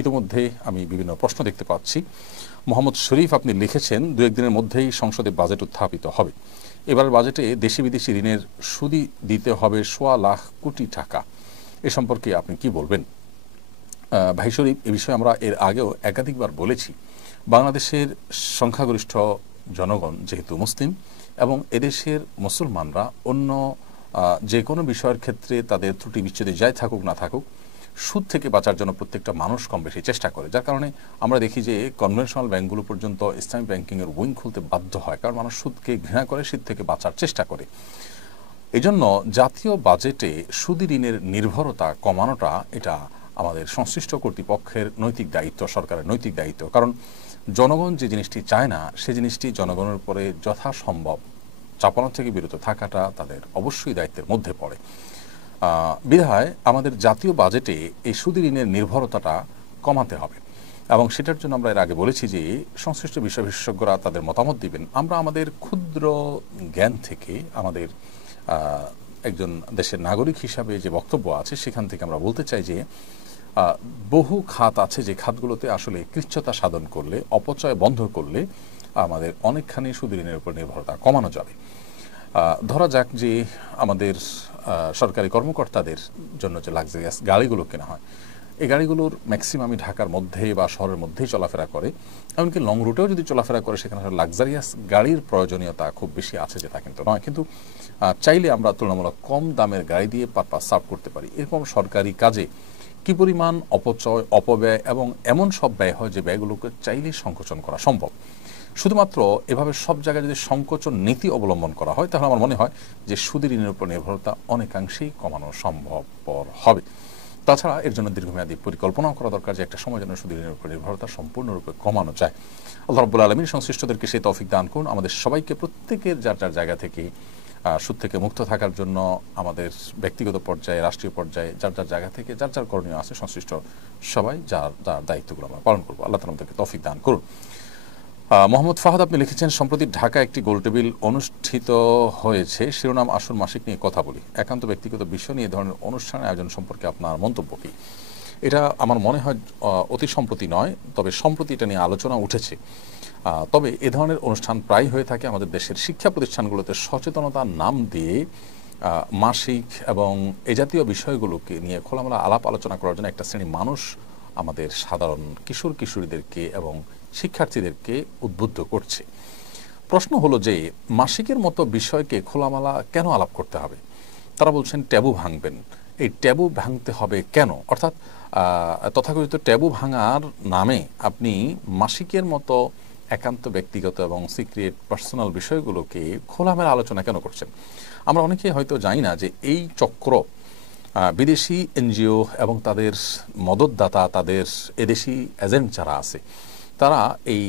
ইতিমধ্যে আমি বিভিন্ন প্রশ্ন দেখতে পাচ্ছি। মোহাম্মদ শরীফ আপনি লিখেছেন, দু একদিনের মধ্যেই সংসদে বাজেট উত্থাপিত হবে। এবার বাজেটে দেশি বিদেশি ঋণের সুদই দিতে হবে ১.৫ লাখ কোটি টাকা। এ সম্পর্কে আপনি কি বলবেন? ভাই শরীফ, এ বিষয়ে আমরা এর আগেও একাধিকবার বলেছি, বাংলাদেশের সংখ্যাগরিষ্ঠ জনগণ যেহেতু মুসলিম এবং এদেশের মুসলমানরা অন্য যে কোনো বিষয়ের ক্ষেত্রে তাদের ত্রুটি বিচ্ছেদে যাই থাকুক না থাকুক, সুদ থেকে বাঁচার জন্য প্রত্যেকটা মানুষ কম বেশি চেষ্টা করে। যার কারণে আমরা দেখি যে কনভেনশনাল ব্যাংকগুলো পর্যন্ত ইসলামিক ব্যাংকিংয়ের উইং খুলতে বাধ্য হয়, কারণ মানুষ সুদকে ঘৃণা করে, সুদ থেকে বাঁচার চেষ্টা করে। এজন্য জাতীয় বাজেটে সুদি ঋণের নির্ভরতা কমানোটা এটা আমাদের সংশ্লিষ্ট কর্তৃপক্ষের নৈতিক দায়িত্ব, সরকারের নৈতিক দায়িত্ব। কারণ জনগণ যে জিনিসটি চায় না, সে জিনিসটি জনগণের উপরে যথাসম্ভব চাপানো থেকে বিরত থাকাটা তাদের অবশ্যই দায়িত্বের মধ্যে পড়ে। বিধায় আমাদের জাতীয় বাজেটে এই সুদি ঋণের নির্ভরতাটা কমাতে হবে, এবং সেটার জন্য আমরা এর আগে বলেছি যে সংশ্লিষ্ট বিষয় বিশেষজ্ঞরা তাদের মতামত দিবেন। আমরা আমাদের ক্ষুদ্র জ্ঞান থেকে, আমাদের একজন দেশের নাগরিক হিসাবে যে বক্তব্য আছে সেখান থেকে আমরা বলতে চাই যে বহু খাত আছে যে খাতগুলোতে আসলে কৃচ্ছতা সাধন করলে, অপচয় বন্ধ করলে আমাদের অনেকখানি সুদি ঋণের উপর নির্ভরতা কমানো যাবে। ধরা যাক যে আমাদের সরকারি কর্মকর্তাদের জন্য যে লাক্সারিয়াস গাড়িগুলো কেনা হয়, এই গাড়িগুলোর ম্যাক্সিমামই ঢাকার মধ্যে বা শহরের মধ্যেই চলাফেরা করে। এমনকি লং রুটেও যদি চলাফেরা করে সেখানে লাক্সারিয়াস গাড়ির প্রয়োজনীয়তা খুব বেশি আছে, যেটা কিন্তু নয়। কিন্তু চাইলে আমরা তুলনামূলক কম দামের গাড়ি দিয়ে পারপাস সার্ভ করতে পারি। এরকম সরকারি কাজে কি পরিমাণ অপচয়, অপব্যয় এবং এমন সব ব্যয় হয় যে ব্যয়গুলোকে চাইলে সংকোচন করা সম্ভব। শুধুমাত্র এভাবে সব জায়গায় যদি সংকোচন নীতি অবলম্বন করা হয়, তাহলে আমার মনে হয় যে সুদি ঋণের উপর নির্ভরতা অনেকাংশেই কমানো সম্ভবপর হবে। তাছাড়া এর জন্য দীর্ঘমেয়াদী পরিকল্পনাও করা দরকার, যে একটা সময় যেন সুদি ঋণের উপর নির্ভরতা সম্পূর্ণরূপে কমানো যায়। আল্লাহ রাব্বুল আলামিন সংশ্লিষ্টদেরকে সেই তৌফিক দান করুন। আমাদের সবাইকে প্রত্যেকের যার যার জায়গা থেকে সুদ থেকে মুক্ত থাকার জন্য আমাদের ব্যক্তিগত পর্যায়ে, রাষ্ট্রীয় পর্যায়ে যার যার জায়গা থেকে যার যার করণীয় আছে, সংশ্লিষ্ট সবাই যার যার দায়িত্বগুলো আমরা পালন করবো। আল্লাহ তাআলা আমাদেরকে তৌফিক দান করুন। মোহাম্মদ ফাহাদ আপনি লিখেছেন, সম্প্রতি ঢাকা একটি গোলটেবিল অনুষ্ঠিত হয়েছে, শিরোনাম আসুন মাসিক নিয়ে কথা বলি। একান্ত ব্যক্তিগত বিষয় নিয়ে এ ধরনের অনুষ্ঠানের আয়োজন সম্পর্কে আপনার মন্তব্য কি? এটা আমার মনে হয় অতি সম্প্রতি নয়, তবে সম্প্রতি এটা নিয়ে আলোচনা উঠেছে। তবে এ ধরনের অনুষ্ঠান প্রায় হয়ে থাকে আমাদের দেশের শিক্ষা প্রতিষ্ঠানগুলোতে সচেতনতার নাম দিয়ে মাসিক এবং এ জাতীয় বিষয়গুলোকে নিয়ে খোলামেলা আলাপ আলোচনা করার জন্য একটা শ্রেণী মানুষ আমাদের সাধারণ কিশোর কিশোরীদেরকে এবং শিক্ষার্থীদেরকে উদ্বুদ্ধ করছে। প্রশ্ন হলো যে মাসিকের মতো বিষয়কে খোলামেলা কেন আলাপ করতে হবে? তারা বলছেন ট্যাবু ভাঙবেন। এই ট্যাবু ভাঙতে হবে কেন? অর্থাৎ তথাকথিত ট্যাবু ভাঙার নামে আপনি মাসিকের মতো একান্ত ব্যক্তিগত এবং সিক্রেট পার্সোনাল বিষয়গুলোকে খোলামেলা আলোচনা কেন করছেন? আমরা অনেকেই হয়তো জানি না যে এই চক্র বিদেশি এনজিও এবং তাদের মদতদাতা, তাদের এদেশি এজেন্ট যারা আছে, তারা এই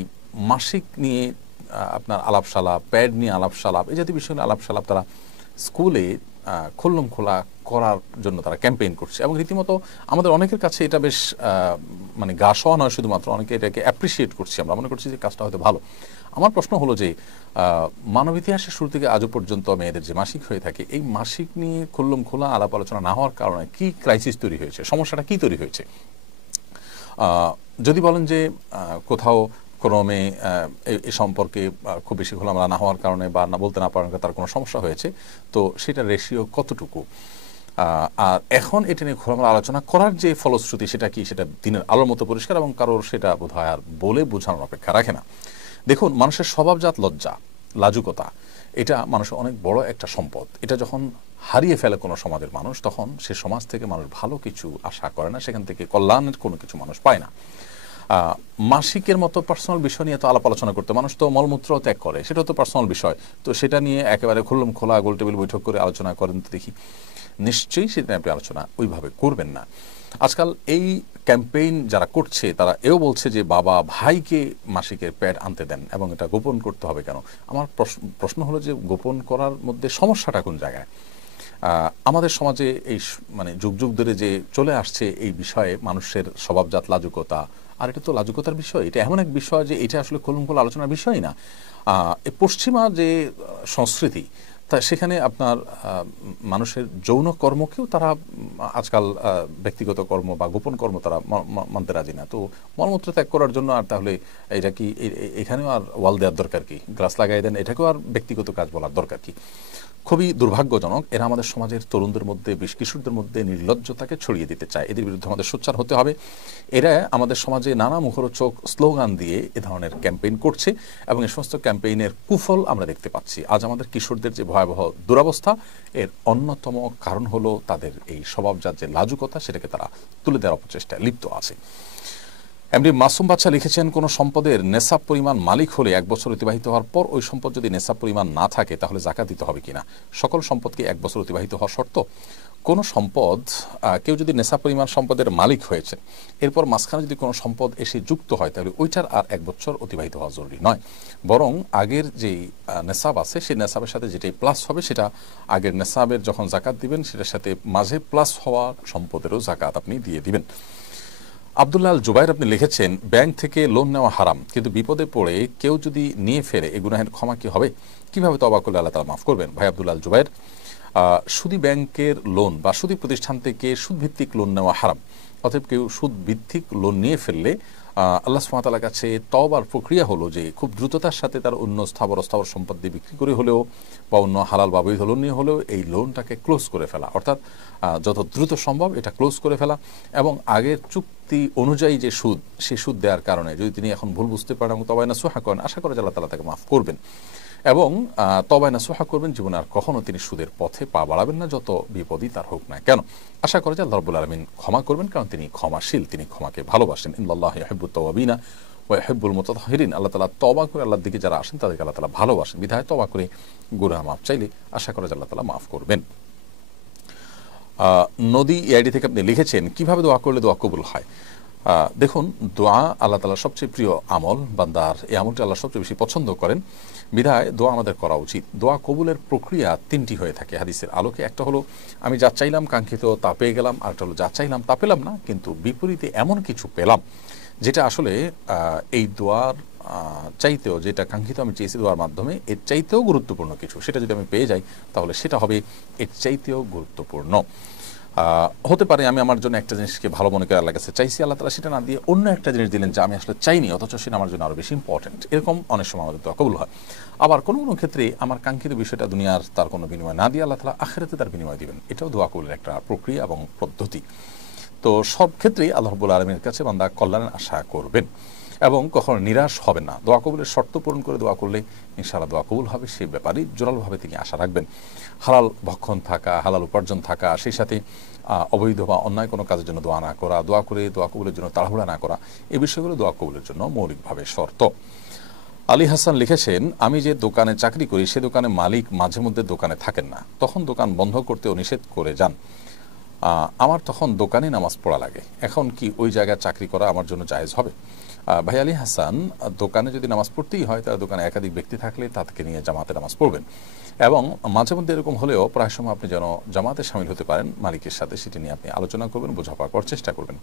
মাসিক নিয়ে আপনার আলাপসালাপ, প্যাড নিয়ে আলাপসালাপ, এই জাতীয় বিষয় নিয়ে আলাপসালাপ তারা স্কুলে খুল্লম খোলা করার জন্য তারা ক্যাম্পেইন করছে। এবং রীতিমতো আমাদের অনেকের কাছে এটা বেশ মানে গা শোয়া নয়, শুধুমাত্র অনেকে এটাকে অ্যাপ্রিসিয়েট করছি। আমরা মনে করছি যে কাজটা হয়তো ভালো। আমার প্রশ্ন হলো যে মানব ইতিহাসের শুরু থেকে আজও পর্যন্ত মেয়েদের যে মাসিক হয়ে থাকে, এই মাসিক নিয়ে খুল্লম খোলা আলাপ আলোচনা না হওয়ার কারণে কি ক্রাইসিস তৈরি হয়েছে, সমস্যাটা কি তৈরি হয়েছে? যদি বলেন যে কোথাও ক্রমে এ সম্পর্কে খুব বেশি খোলামেলা না হওয়ার কারণে বা না বলতে না পারার কারণে তার কোনো সমস্যা হয়েছে, তো সেটা রেশিও কতটুকু? আর এখন এটা নিয়ে খোলামেলা আলোচনা করার যে ফলশ্রুতি সেটা কি, সেটা দিনের আলোর মতো পরিষ্কার এবং কারোর সেটা বোধ হয় আর বলে বোঝানোর অপেক্ষা রাখে না। দেখুন, মানুষের স্বভাবজাত লজ্জা, লাজুকতা, এটা মানুষের অনেক বড় একটা সম্পদ। এটা যখন হারিয়ে ফেলে কোনো সমাজের মানুষ, তখন সে সমাজ থেকে মানুষ ভালো কিছু আশা করে না, সেখান থেকে কল্যাণের কোনো কিছু মানুষ পায় না। মাসিকের মতো পার্সোনাল বিষয় নিয়ে তো আলাপ আলোচনা করতে, মানুষ তো মলমূত্র ত্যাগ করে, সেটাও তো পার্সোনাল বিষয়। তো সেটা নিয়ে একেবারে খুল্লম খোলা গোল টেবিল বৈঠক করে আলোচনা করেন তো দেখি? নিশ্চয়ই সেটা আপনি আলোচনা ওইভাবে করবেন না। আজকাল এই ক্যাম্পেইন যারা করছে তারা এও বলছে যে বাবা ভাইকে মাসিকের প্যাড আনতে দেন এবং এটা গোপন করতে হবে কেন? আমার প্রশ্ন হলো যে গোপন করার মধ্যে সমস্যাটা কোন জায়গায়? আমাদের সমাজে এই মানে যুগ যুগ ধরে যে চলে আসছে এই বিষয়ে মানুষের স্বভাবজাত লাজুকতা, আর এটা তো লাজুকতার বিষয়, এটা এমন এক বিষয় যে এটা আসলে খোলামেলা আলোচনার বিষয় না। পশ্চিমা যে সংস্কৃতি, তা সেখানে আপনার মানুষের যৌন কর্মকেও তারা আজকাল ব্যক্তিগত কর্ম বা গোপন কর্ম তারা মানতে রাজি না। তো মলমূত্র ত্যাগ করার জন্য আর তাহলে এটা কি এখানেও আর ওয়াল দেওয়ার দরকার কি, গ্লাস লাগাই দেন, এটাকেও আর ব্যক্তিগত কাজ বলার দরকার কি? খুবই দুর্ভাগ্যজনক। এরা আমাদের সমাজের তরুণদের মধ্যে, কিশোরদের মধ্যে নির্লজ্জতাকে ছড়িয়ে দিতে চায়। এদের বিরুদ্ধে আমাদের সোচ্চার হতে হবে। এরা আমাদের সমাজে নানা মুখরোচক স্লোগান দিয়ে এ ধরনের ক্যাম্পেইন করছে এবং এই সমস্ত ক্যাম্পেইনের কুফল আমরা দেখতে পাচ্ছি। আজ আমাদের কিশোরদের যে ভয়াবহ দুরবস্থা, এর অন্যতম কারণ হলো তাদের এই স্বভাবজাত যে লাজুকতা, সেটাকে তারা তুলে দেওয়ার অপচেষ্টায় লিপ্ত আছে। এমডি মাসুম বাচ্চা লিখেছেন, কোনো সম্পদের নেশাব পরিমাণ মালিক হলে 1 বছর অতিবাহিত হওয়ার পর ওই সম্পদ যদি নেশাব পরিমাণ না থাকে তাহলে জাকাত দিতে হবে কিনা? সকল সম্পদকে 1 বছর অতিবাহিত হওয়া শর্ত? কোনো সম্পদ, কেউ যদি নেশাব পরিমাণ সম্পদের মালিক হয়েছে, এরপর মাঝখানে যদি কোনো সম্পদ এসে যুক্ত হয় তাহলে ওইটার আর 1 বছর অতিবাহিত হওয়া জরুরি নয়, বরং আগের যেই নেশাব আছে সেই নেশাবের সাথে যেটাই প্লাস হবে সেটা আগের নেশাবের যখন জাকাত দিবেন সেটার সাথে মাঝে প্লাস হওয়া সম্পদেরও জাকাত আপনি দিয়ে দিবেন। আব্দুল্লাহ আল জুবাইর আপনি লিখেছেন, ব্যাংক থেকে লোন নেওয়া হারাম, কিন্তু বিপদে পড়ে কেউ যদি নিয়ে ফেরে এ গুনাহের ক্ষমা কি হবে? কিভাবে তওবা করলে আল্লাহ তাআলা মাফ করবেন? ভাই আব্দুল্লাহ আল জুবাইর, সুদী ব্যাংকের লোন বা সুদী প্রতিষ্ঠান থেকে সুদভিত্তিক লোন নেওয়া হারাম। অতএব কেউ সুদভিত্তিক লোন নিয়ে ফেললে আল্লাহ সুবহানাহু ওয়া তাআলার কাছে তওবার প্রক্রিয়া হলো যে খুব দ্রুততার সাথে তার অন্য স্থাবর অস্থাবর সম্পত্তি বিক্রি করে হলেও বা অন্য হালাল বা বৈধ লোন নিয়ে হলেও এই লোনটাকে ক্লোজ করে ফেলা, অর্থাৎ যত দ্রুত সম্ভব এটা ক্লোজ করে ফেলা এবং আগের চুক্তি অনুযায়ী যে সুদ, সেই সুদ দেওয়ার কারণে যদি তিনি এখন ভুল বুঝতে পারেন এবং তওবা নাসুহা করেন, আশা করে আল্লাহ তাআলা তাকে মাফ করবেন এবং তওবা নাসুহা করবেন, জীবনে আর কখনো তিনি সুদের পথে পা বাড়াবেন না, যত বিপদই তার হোক না কেন। আশা করে যে আল্লাহ রাব্বুল আলামিন ক্ষমা করবেন, কারণ তিনি ক্ষমাশীল, তিনি ক্ষমাকে ভালোবাসেন। ইন্নাল্লাহা ইউহিব্বুত তাওয়াবিনা ওয়া ইউহিব্বুল মুতাতাহহিরিন। আল্লাহ তাআলা তওবা করে আল্লাহর দিকে যারা আসেন তাদেরকে আল্লাহ তাআলা ভালোবাসেন, বিধায় তওবা করে গুনাহ মাফ চাইলে আশা করে যে আল্লাহ তাআলা মাফ করবেন। নদী ইআইডি থেকে আপনি লিখেছেন, কিভাবে দোয়া করলে দোয়া কবুল হয়? দেখুন, দোয়া আল্লাহ তাআলার সবচেয়ে প্রিয় আমল, বান্দার এই আমলটি আল্লাহ সবচেয়ে বেশি পছন্দ করেন, বিধায় দোয়া আমাদের করা উচিত। দোয়া কবুলের প্রক্রিয়া 3টি হয়ে থাকে হাদিসের আলোকে। একটা হলো আমি যা চাইলাম কাঙ্ক্ষিত তা পেয়ে গেলাম, আর একটা হলো যা চাইলাম তা পেলাম না, কিন্তু বিপরীতে এমন কিছু পেলাম যেটা আসলে এই দোয়ার চাইতেও, যেটা কাঙ্ক্ষিত আমি চেয়েছি দোয়ার মাধ্যমে, এর চাইতেও গুরুত্বপূর্ণ কিছু, সেটা যদি আমি পেয়ে যাই তাহলে সেটা হবে এর চাইতেও গুরুত্বপূর্ণ। হতে পারে আমি আমার জন্য একটা জিনিসকে ভালো মনে করে আল্লাহর কাছে চাইছি, আল্লাহ তাআলা সেটা না দিয়ে অন্য একটা জিনিস দিলেন যা আমি আসলে চাইনি, অথচ সেটা আমার জন্য আরও বেশি ইম্পর্টেন্ট। এরকম অনেক সময় আমাদের দোয়া কবুল হয়। আবার কোনো কোনো ক্ষেত্রে আমার কাঙ্ক্ষিত বিষয়টা দুনিয়ার তার কোনো বিনিময় না দিয়ে আল্লাহ তাআলা আখিরাতে তার বিনিময় দিবেন, এটাও দোয়া কবুলের একটা প্রক্রিয়া এবং পদ্ধতি। তো সব ক্ষেত্রেই আল্লাহ রাব্বুল আলামিনের কাছে বান্দা কল্যাণের আশা করবেন এবং কখনো নিরাশ হবেন না। দোয়া কবুলের শর্ত পূরণ করে দোয়া করলে ইনশাআল্লাহ দোয়া কবুল হবে, সেই ব্যাপারেই জোরালোভাবে তিনি আশা রাখবেন। হালাল ভক্ষণ থাকা, হালাল উপার্জন থাকা, সেই সাথে অবৈধ বা অন্যায় কোনো কাজের জন্য দোয়া না করা, দোয়া করে দোয়া কবুলের জন্য তাড়াহুড়া না করা, এই বিষয়গুলো দোয়া কবুলের জন্য মৌলিকভাবে শর্ত। আলী হাসান লিখেছেন, আমি যে দোকানে চাকরি করি সে দোকানে মালিক মাঝে মধ্যে দোকানে থাকেন না, তখন দোকান বন্ধ করতেও নিষেধ করে যান। আমার তখন দোকানে নামাজ পড়া লাগে, এখন কি ওই জায়গায় চাকরি করা আমার জন্য জায়েজ হবে? ভাই আলী হাসান, দোকানে যদি নামাজ পড়তেই হয় তাহলে দোকানে একাধিক ব্যক্তি থাকলে তাদেরকে নিয়ে জামাতে নামাজ পড়বেন এবং মাঝে মধ্যে এরকম হলেও প্রায় সময় আপনি যেন জামাতে শামিল হতে পারেন মালিকের সাথে, সেটি নিয়ে আপনি আলোচনা করবেন, বোঝাপড়া করার চেষ্টা করবেন।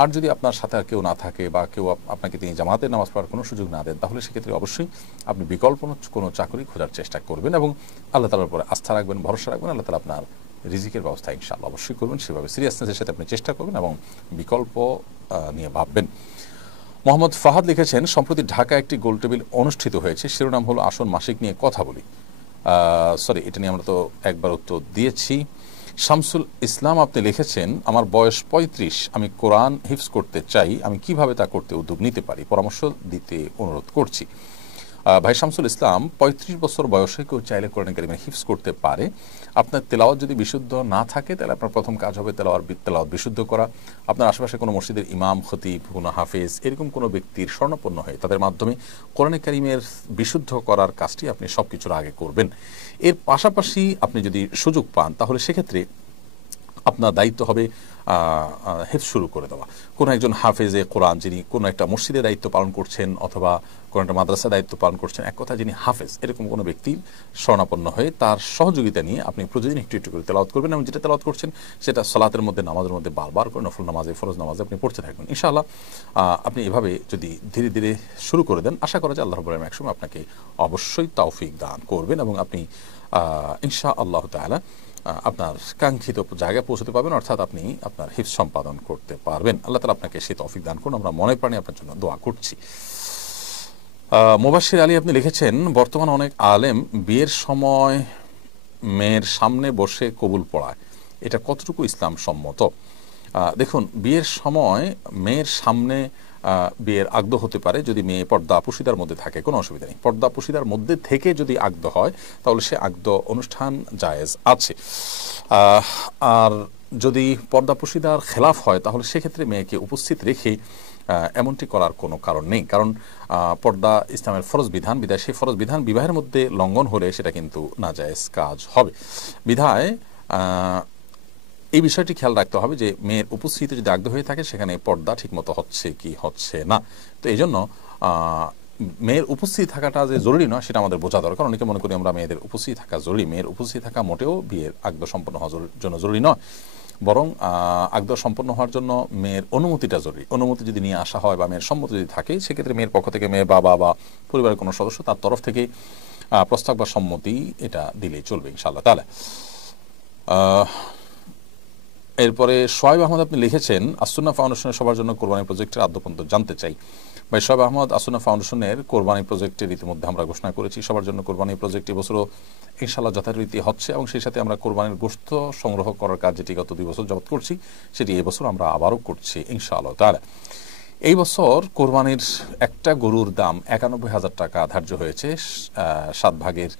আর যদি আপনার সাথে আর কেউ না থাকে বা কেউ আপনাকে তিনি জামাতে নামাজ পড়ার কোনো সুযোগ না দেন, তাহলে সেক্ষেত্রে অবশ্যই আপনি বিকল্প কোনো চাকরি খোঁজার চেষ্টা করবেন এবং আল্লাহ তাআলার উপরে আস্থা রাখবেন, ভরসা রাখবেন। আল্লাহ তাআলা আপনার রিজিকের ব্যবস্থা ইনশাআল্লাহ অবশ্যই করবেন, সেভাবে সিরিয়াসনেসের সাথে আপনি চেষ্টা করবেন এবং বিকল্প নিয়ে ভাববেন। মোহাম্মদ ফাহাদ লিখেছেন, সম্প্রতি ঢাকা একটি গোলটেবিল অনুষ্ঠিত হয়েছে, শিরোনাম হলো আসুন মাসিক নিয়ে কথা বলি। সরি, এটা নিয়ে আমরা তো একবার উত্তর দিয়েছি। শামসুল ইসলাম আপনি লিখেছেন, আমার বয়স 35, আমি কোরআন হিফজ করতে চাই, আমি কিভাবে তা করতে উদ্যোগ নিতে পারি, পরামর্শ দিতে অনুরোধ করছি। ভাই শামসুল ইসলাম, 35 বছর বয়সে কেউ চাইলে কোরআন কারীম হিফজ করতে পারে। আপনার তেলাওয়াত যদি বিশুদ্ধ না থাকে তাহলে আপনার প্রথম কাজ হবে তেলাওয়াত বিশুদ্ধ করা। আপনার আশেপাশে কোনো মসজিদের ইমাম, খতিব, কোনো হাফেজ, এরকম কোনো ব্যক্তির শরণাপন্ন হয়ে তাদের মাধ্যমে কোরআন কারীমের বিশুদ্ধ করার কাজটি আপনি সব কিছুর আগে করবেন। এর পাশাপাশি আপনি যদি সুযোগ পান তাহলে সেক্ষেত্রে আপনার দায়িত্ব হবে হেফজ শুরু করে দেওয়া। কোনো একজন হাফেজে কোরআন যিনি কোনো একটা মসজিদের দায়িত্ব পালন করছেন অথবা কোনো একটা মাদ্রাসার দায়িত্ব পালন করছেন, এক কথা যিনি হাফেজ, এরকম কোনো ব্যক্তির শরণাপন্ন হয়ে তার সহযোগিতা নিয়ে আপনি প্রতিদিন একটু একটু করে তেলাওয়াত করবেন এবং যেটা তেলাওয়াত করছেন সেটা সালাতের মধ্যে, নামাজের মধ্যে বারবার করে নফল নামাজে, ফরজ নামাজে আপনি পড়তে থাকবেন। ইনশাআল্লাহ আপনি এভাবে যদি ধীরে ধীরে শুরু করে দেন, আশা করা যায় আল্লাহ রাব্বুল আলামিন একসময় আপনাকে অবশ্যই তৌফিক দান করবেন এবং আপনি ইনশাআল্লাহ তাআলা আপনার কাঙ্ক্ষিত জায়গায় পৌঁছতে পারবেন, অর্থাৎ আপনি আপনার হিফজ সম্পাদন করতে পারবেন। আল্লাহ তাআলা আপনাকে সেই তৌফিক দান করুন, আমরা মনে প্রাণে আপনার জন্য দোয়া করছি। মুবাশশির আলী আপনি লিখেছেন, বর্তমানে অনেক আলেম বিয়ের সময় মেয়ের সামনে বসে কবুল পড়ায়, এটা কতটুকু ইসলাম সম্মত? দেখুন, বিয়ের সময় মেয়ের সামনে বিয়ের আগদ হতে পারে যদি মেয়ে পর্দা পুশিদার মধ্যে থাকে, কোনো অসুবিধা নেই। পর্দা পুশিদার মধ্যে থেকে যদি আগদ হয় তাহলে সে আগদ অনুষ্ঠান জায়েজ আছে। আর যদি পর্দা পুশিদার খেলাফ হয় তাহলে সেক্ষেত্রে মেয়েকে উপস্থিত রেখে এমনটি করার কোনো কারণ নেই, কারণ পর্দা ইসলামের ফরজ বিধান, বিধায় সেই ফরজ বিধান বিবাহের মধ্যে লঙ্ঘন হলে সেটা কিন্তু নাজায়েজ কাজ হবে। বিধায় এই বিষয়টি খেয়াল রাখতে হবে যে মেয়ের উপস্থিতি যদি আগদ হয়ে থাকে সেখানে পর্দা ঠিকমতো হচ্ছে কি হচ্ছে না। তো এই জন্য মেয়ের উপস্থিতি থাকাটা যে জরুরি নয় সেটা আমাদের বোঝা দরকার। অনেকে মনে করি আমরা মেয়েদের উপস্থিতি থাকা জরুরি, মেয়ের উপস্থিতি থাকা মোটেও বিয়ের আগদ সম্পন্ন হওয়ার জন্য জরুরি নয়, বরং আগদ সম্পন্ন হওয়ার জন্য মেয়ের অনুমতিটা জরুরি। অনুমতি যদি নিয়ে আসা হয় বা মেয়ের সম্মতি যদি থাকে সেক্ষেত্রে মেয়ের পক্ষ থেকে মেয়ের বাবা বা পরিবারের কোনো সদস্য তার তরফ থেকে প্রস্তাব বা সম্মতি এটা দিলেই চলবে ইনশাআল্লাহ তাআলা। এরপরে শোয়েব আহমদ আপনি লিখেছেন, আসুন্নাহ ফাউন্ডেশনের সবার জন্য কোরবানি প্রজেক্টের আদ্যপন্ত জানতে চাই। ভাই শোয়েব আহমদ, আসুন্নাহ ফাউন্ডেশনের কোরবানি প্রজেক্টের ইতিমধ্যে আমরা ঘোষণা করেছি, সবার জন্য কোরবানি প্রজেক্ট এবছরও ইনশাআল্লাহ যথারীতি হচ্ছে এবং সেই সাথে আমরা কোরবানির গোশত সংগ্রহ করার কাজ যেটি গত 2 বছর যাবত করছি সেটি এবছর আমরা আবারও করছি ইনশাআল্লাহ তাআলা। এই বছর কোরবানির একটা গরুর দাম 91,000 টাকা ধার্য হয়েছে, 7 ভাগের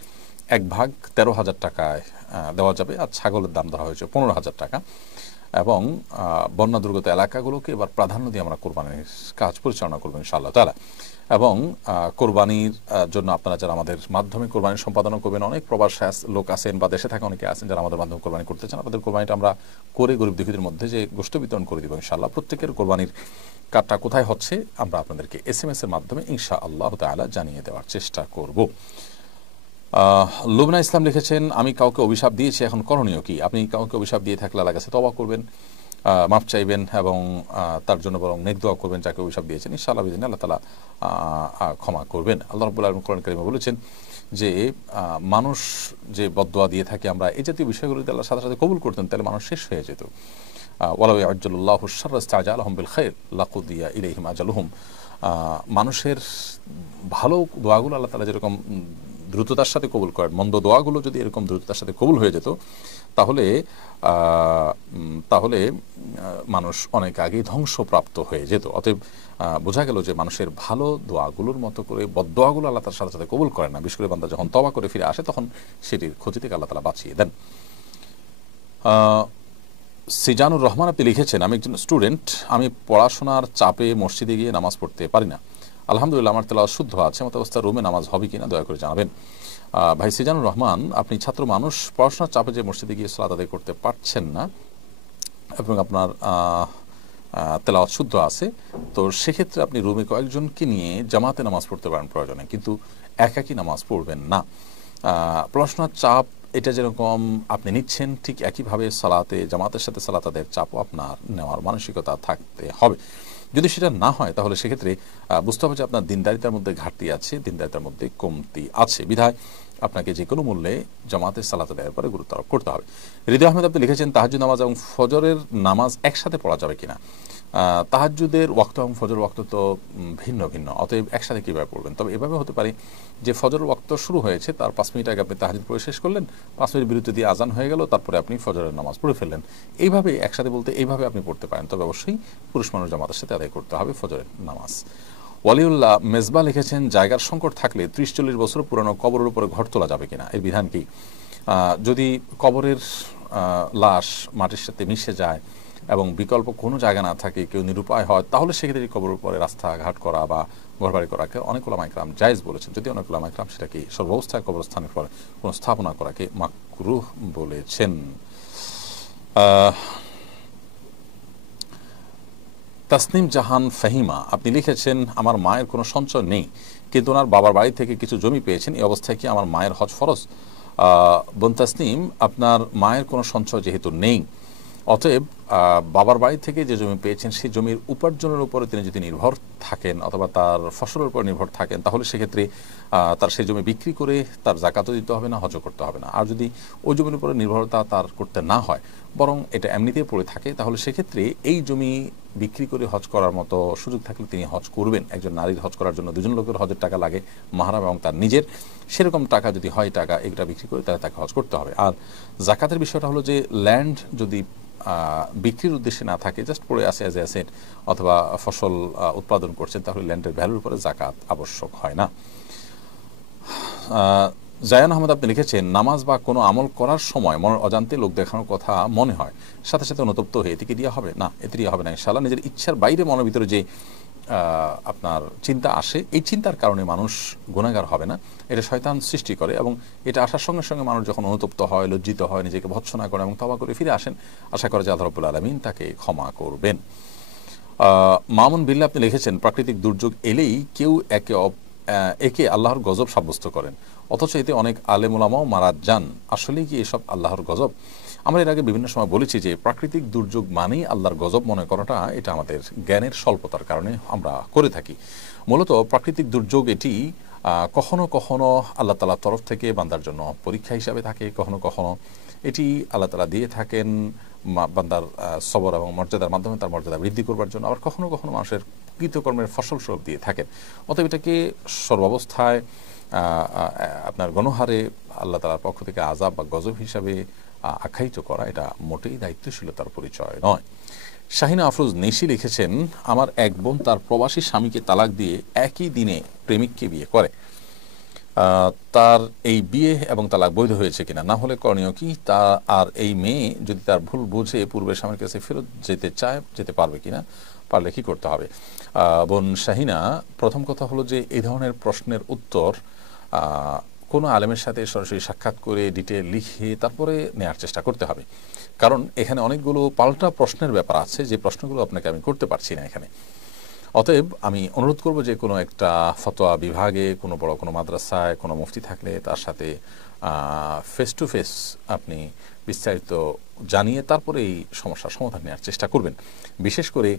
1 ভাগ 13,000 টাকায় দেওয়া যাবে, আর ছাগলের দাম ধরা হয়েছে 15,000 টাকা। এবং বন্যা দুর্গত এলাকাগুলোকে এবার প্রাধান্য দিয়ে আমরা কোরবানির কাজ পরিচালনা করবো ইনশাআল্লাহ তাআলা। এবং কোরবানির জন্য আপনারা যারা আমাদের মাধ্যমে কোরবানি সম্পাদন করবেন, অনেক প্রবাসী লোক আছেন বা দেশে থাকা অনেকে আছেন যারা আমাদের মাধ্যমে কোরবানি করতে চান, আপনাদের কোরবানিটা আমরা করে গরিব দুঃখীদের মধ্যে যে গোশত বিতরণ করে দিব ইনশাআল্লাহ। প্রত্যেকের কোরবানির কার্ডটা কোথায় হচ্ছে আমরা আপনাদেরকে SMS এর মাধ্যমে ইনশাআল্লাহ তাআলা জানিয়ে দেওয়ার চেষ্টা করব। লুবনা ইসলাম লিখেছেন, আমি কাউকে অভিশাপ দিয়েছি, এখন করণীয় কি? আপনি কাউকে অভিশাপ দিয়ে থাকলে আল্লাহর কাছে তওবা করবেন, মাফ চাইবেন এবং তার জন্য বরং নেক দোয়া করবেন যাকে অভিশাপ দিয়েছেন, ইনশাআল্লাহ বিদিনে আল্লাহ তাআলা ক্ষমা করবেন। আল্লাহ রাব্বুল আলামিন কোরআন কারীমে বলেছেন যে মানুষ যে বদদোয়া দিয়ে থাকে আমরা এই জাতীয় বিষয়গুলো যদি আল্লাহর সাথে সাথে কবুল করতেন তাহলে মানুষ শেষ হয়ে যেত। ওয়ালাউ ইয়াজ্জালুল্লাহু শাররা ইসতাআজালাহুম বিল খায়র লাকুদিয়া ইলাইহিম আজালুহুম। মানুষের ভালো দোয়াগুলো আল্লাহ তাআলা যেরকম দ্রুততার সাথে কবুল করেন, মন্দ দোয়াগুলো যদি এরকম দ্রুততার সাথে কবুল হয়ে যেত তাহলে তাহলে মানুষ অনেক আগেই ধ্বংসপ্রাপ্ত হয়ে যেত। অতএব বোঝা গেল যে মানুষের ভালো দোয়াগুলোর মতো করে বদদোয়াগুলো আল্লাহ তার সাথে সাথে কবুল করেন না। বিশেষ করে বান্দা যখন তওবা করে ফিরে আসে তখন সেটির ক্ষতি থেকে আল্লাহ তাআলা বাঁচিয়ে দেন। সিজানুর রহমান আপনি লিখেছেন, আমি একজন স্টুডেন্ট, আমি পড়াশোনার চাপে মসজিদে গিয়ে নামাজ পড়তে পারি না। আলহামদুলিল্লাহ আমার তেলাওয়াত শুদ্ধ আছে, মত অবস্থায় রুমে নামাজ হবে কিনা দয়া করে জানাবেন। ভাই সিজানুর রহমান, আপনি ছাত্র মানুষ, পড়াশোনার চাপে যে মসজিদে গিয়ে সালাত আদায় করতে পারছেন না এবং আপনার তেলাওয়াত শুদ্ধ আছে, তো সেক্ষেত্রে আপনি রুমে কয়েকজনকে নিয়ে জামাতে নামাজ পড়তে পারেন প্রয়োজনে, কিন্তু একাকী নামাজ পড়বেন না। পড়াশোনার চাপ এটা যেরকম আপনি নিচ্ছেন ঠিক একইভাবে সালাতে জামাতের সাথে সালাত আদায়ের চাপও আপনার নেওয়ার মানসিকতা থাকতে হবে। যদি সেটা না হয় তাহলে সেক্ষেত্রে বুঝতে হবে যে আপনার দিনদারিতার মধ্যে ঘাটতি আছে, দিনদারিতার মধ্যে কমতি আছে, বিধায় আপনাকে যে কোনো মূল্যে জামাতের সালাত আদায়ের পরে গুরুত্ব আরোপ করতে হবে। হৃদয় আহমেদ আপনি লিখেছেন, তাহাজ্জুদ নামাজ এবং ফজরের নামাজ একসাথে পড়া যাবে কিনা? তাহাজ্জুদের ওয়াক্ত এবং ফজর ওয়াক্ত তো ভিন্ন ভিন্ন, অতএব একসাথে কীভাবে পড়বেন? তবে এভাবে হতে পারে যে ফজরের ওয়াক্ত শুরু হয়েছে, তার 5 মিনিট আগে আপনি তাহাজ্জুদ পড়ে শেষ করলেন, 5 মিনিট বিরতি দিয়ে আজান হয়ে গেল, তারপরে আপনি ফজরের নামাজ পড়ে ফেললেন। এইভাবে একসাথে বলতে এইভাবে আপনি পড়তে পারেন, তবে অবশ্যই পুরুষ মানুষ জামাতের সাথে আদায় করতে হবে ফজরের নামাজ। ওয়ালিউল্লাহ মেজবা লিখেছেন, জায়গার সংকট থাকলে 30-40 বছর পুরানো কবরের উপরে ঘর তোলা যাবে কিনা, এর বিধান কি? যদি কবরের লাশ মাটির সাথে মিশে যায় এবং বিকল্প কোনো জায়গা না থাকে, কেউ নিরুপায় হয়, তাহলে সেক্ষেত্রে কবরের উপরে রাস্তাঘাট করা বা ঘরবাড়ি করাকে অনেক ওলামা ইকরাম জায়েজ বলেছেন, যদি অনেক ওলামা ইকরাম সেটাকে সর্বাবস্থায় কবরস্থানের পর কোনো স্থাপনা করাকে মাকরুহ বলেছেন। আহ, তাসনিম জাহান ফাহিমা আপনি লিখেছেন, আমার মায়ের কোনো সঞ্চয় নেই, কিন্তু ওনার বাবার বাড়ি থেকে কিছু জমি পেয়েছেন, এই অবস্থায় কি আমার মায়ের হজ ফরজ? বোন তাসনিম, আপনার মায়ের কোনো সঞ্চয় যেহেতু নেই, অতএব বাবার বাড়ি থেকে যে জমি পেয়েছেন সেই জমির উপার্জনের উপরে তিনি যদি নির্ভর থাকেন অথবা তার ফসলের উপর নির্ভর থাকেন, তাহলে সেক্ষেত্রে তার সেই জমি বিক্রি করে তার জাকাতও দিতে হবে না, হজও করতে হবে না। আর যদি ওই জমির উপরে নির্ভরতা তার করতে না হয়, বরং এটা এমনিতেই পড়ে থাকে, তাহলে সেক্ষেত্রে এই জমি বিক্রি করে হজ করার মতো সুযোগ থাকলে তিনি হজ করবেন। একজন নারীর হজ করার জন্য দুজন লোকের হজের টাকা লাগে, মাহরাম এবং তার নিজের, সেরকম টাকা যদি হয় টাকা এগুলা বিক্রি করে তাহলে তাকে হজ করতে হবে। আর জাকাতের বিষয়টা হলো যে ল্যান্ড যদি বিক্রির উদ্দেশ্যে না থাকে, জাস্ট পড়ে আসে অ্যাজ এ অ্যাসেট অথবা ফসল উৎপাদন করছেন, তাহলে ল্যান্ডের ভ্যালুর উপরে জাকাত আবশ্যক হয় না। জায়ান আহমদ আপনি লিখেছেন, নামাজ বা কোনো আমল করার সময় মনের অজান্তে লোক দেখানোর কথা মনে হয়, সাথে সাথে অনুতপ্ত হয়ে এতে কি দেওয়া হবে? না, এতে দেওয়া হবে না ইনশাআল্লাহ। নিজের ইচ্ছার বাইরে মনের ভিতরে যে আপনার চিন্তা আসে, এই চিন্তার কারণে মানুষ গুনাহগার হবে না, এটা শয়তান সৃষ্টি করে, এবং এটা আসার সঙ্গে সঙ্গে মানুষ যখন অনুতপ্ত হয়, লজ্জিত হয়, নিজেকে ভৎসনা করে এবং তওবা করে ফিরে আসেন, আশা করে যে আল্লাহ রাব্বুল আলামিন তাকে ক্ষমা করবেন। মামুন বিল্লাহ আপনি লিখেছেন, প্রাকৃতিক দুর্যোগ এলেই কেউ একে আল্লাহর গজব সাব্যস্ত করেন, অথচ এতে অনেক আলেম ওলামাও মারা যান, আসলে কি এসব আল্লাহর গজব? আমরা এর আগে বিভিন্ন সময় বলেছি যে প্রাকৃতিক দুর্যোগ মানেই আল্লাহর গজব মনে করাটা এটা আমাদের জ্ঞানের স্বল্পতার কারণে আমরা করে থাকি। মূলত প্রাকৃতিক দুর্যোগ এটি কখনো কখনো আল্লাহ তাআলার তরফ থেকে বান্দার জন্য পরীক্ষা হিসাবে থাকে, কখনো কখনো এটি আল্লাহ তাআলা দিয়ে থাকেন বান্দার সবর এবং মর্যাদার মাধ্যমে তার মর্যাদা বৃদ্ধি করবার জন্য, আবার কখনো কখনো মানুষের কৃতকর্মের ফসল স্বরূপ দিয়ে থাকেন। অতএব এটাকে সর্বাবস্থায় আপনার গণহারে আল্লাহ তাআলার পক্ষ থেকে আযাব বা গজব হিসাবে আখ্যায়িত করা এটা মোটেই দায়িত্বশীলতার পরিচয় নয়। শাহিনা আফরোজ নিশি লিখেছেন, আমার এক বোন তার প্রবাসী স্বামীকে তালাক দিয়ে একই দিনে প্রেমিককে বিয়ে করে, তার এই বিয়ে এবং তালাক বৈধ হয়েছে কিনা, না হলে করণীয় কি, তা আর এই মেয়ে যদি তার ভুল বুঝে পূর্বের স্বামীর কাছে ফেরত যেতে চায়, যেতে পারবে কিনা, পারলে কি করতে হবে? বোন শাহিনা, প্রথম কথা হলো যে এই ধরনের প্রশ্নের উত্তর কোনো আলেমের সাথে সরাসরি সাক্ষাৎ করে ডিটেল লিখে তারপরে নেওয়ার চেষ্টা করতে হবে, কারণ এখানে অনেকগুলো পাল্টা প্রশ্নের ব্যাপার আছে যে প্রশ্নগুলো আপনাকে আমি করতে পারছি না এখানে। অতএব আমি অনুরোধ করব যে কোনো একটা ফতোয়া বিভাগে কোনো বড় কোনো মাদ্রাসায় কোনো মুফতি থাকলে তার সাথে ফেস টু ফেস আপনি বিস্তারিত জানিয়ে তারপরে এই সমস্যার সমাধান নেওয়ার চেষ্টা করবেন। বিশেষ করে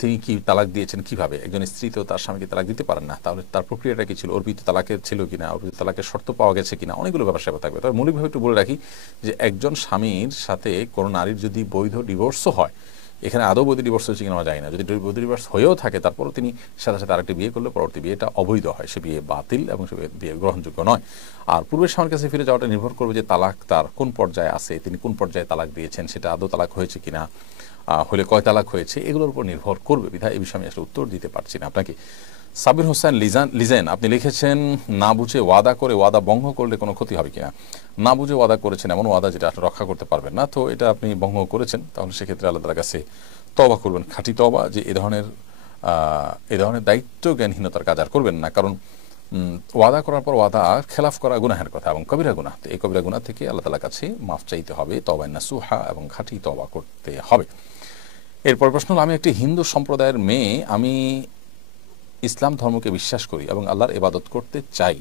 তিনি কি তালাক দিয়েছেন কিভাবে, একজন স্ত্রী তো তার স্বামীকে তালাক দিতে পারেন না, তাহলে তার প্রক্রিয়াটা কি ছিল, অর্পিত তালাকের ছিল কিনা, অর্পিত তালাকের শর্ত পাওয়া গেছে কিনা, অনেকগুলো ব্যাপার স্যাপার থাকবে। তবে মৌলিকভাবে একটু বলে রাখি যে একজন স্বামীর সাথে কোনো নারীর যদি বৈধ ডিভোর্সও হয়, এখানে আদৌ বৈধ ডিভোর্স হয়েছে কিনা আমরা জানি না, যদি বৈধ ডিভোর্স হয়েও থাকে তারপরও তিনি সাথে সাথে আরেকটি বিয়ে করলে পরবর্তী বিয়েটা অবৈধ হয়, সে বিয়ে বাতিল এবং সে বিয়ে গ্রহণযোগ্য নয়। আর পূর্বের স্বামীর কাছে ফিরে যাওয়াটা নির্ভর করবে যে তালাক তার কোন পর্যায়ে আছে, তিনি কোন পর্যায়ে তালাক দিয়েছেন, সেটা আদৌ তালাক হয়েছে কিনা, হলে কয় তালাক হয়েছে, এগুলোর উপর নির্ভর করবে। বিধায় এই বিষয়ে আমি আসলে উত্তর দিতে পারছি না আপনাকে। সাবির হোসেন লিজেন আপনি লিখেছেন, না বুঝে ওয়াদা করে ওয়াদা ভঙ্গ করলে কোনো ক্ষতি হবে কিনা? না বুঝে ওয়াদা করেছেন এমন ওয়াদা যেটা আপনি রক্ষা করতে পারবেন না, তো এটা আপনি ভঙ্গ করেছেন, তাহলে সেক্ষেত্রে আল্লাহ তাআলার কাছে তওবা করবেন, খাঁটি তওবা, যে এ ধরনের দায়িত্ব জ্ঞানহীনতার কাজ আর করবেন না। কারণ ওয়াদা করার পর ওয়াদা খেলাফ করা গুনাহের কথা এবং কবিরা গুনাহ, এই কবিরা গুনাহ থেকে আল্লাহ তাআলার কাছে মাফ চাইতে হবে, তওবা নাসুহা এবং খাঁটি তওবা করতে হবে। এরপর প্রশ্ন হলো, আমি একটি হিন্দু সম্প্রদায়ের মেয়ে, আমি ইসলাম ধর্মকে বিশ্বাস করি এবং আল্লাহর ইবাদত করতে চাই,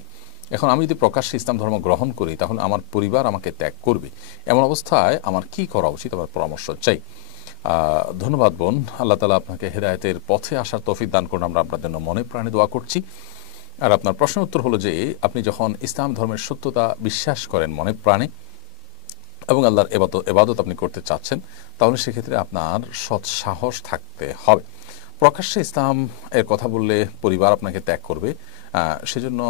এখন আমি যদি প্রকাশ্যে ইসলাম ধর্ম গ্রহণ করি তাহলে আমার পরিবার আমাকে ত্যাগ করবে, এমন অবস্থায় আমার কি করা উচিত, আমার পরামর্শ চাই। ধন্যবাদ বোন, আল্লাহ তাআলা আপনাকে হেদায়েতের পথে আসার তৌফিক দান করুন, আমরা আপনার জন্য মনে প্রাণে দোয়া করছি। আর আপনার প্রশ্নের উত্তর হলো যে আপনি যখন ইসলাম ধর্মের সত্যতা বিশ্বাস করেন মনে প্রাণে এবং আল্লাহর ইবাদত আপনি করতে চাচ্ছেন, তাহলে সেক্ষেত্রে আপনার সৎ সাহস থাকতে হবে। প্রকাশ্যে ইসলাম এর কথা বললে পরিবার আপনাকে ত্যাগ করবে, সেজন্য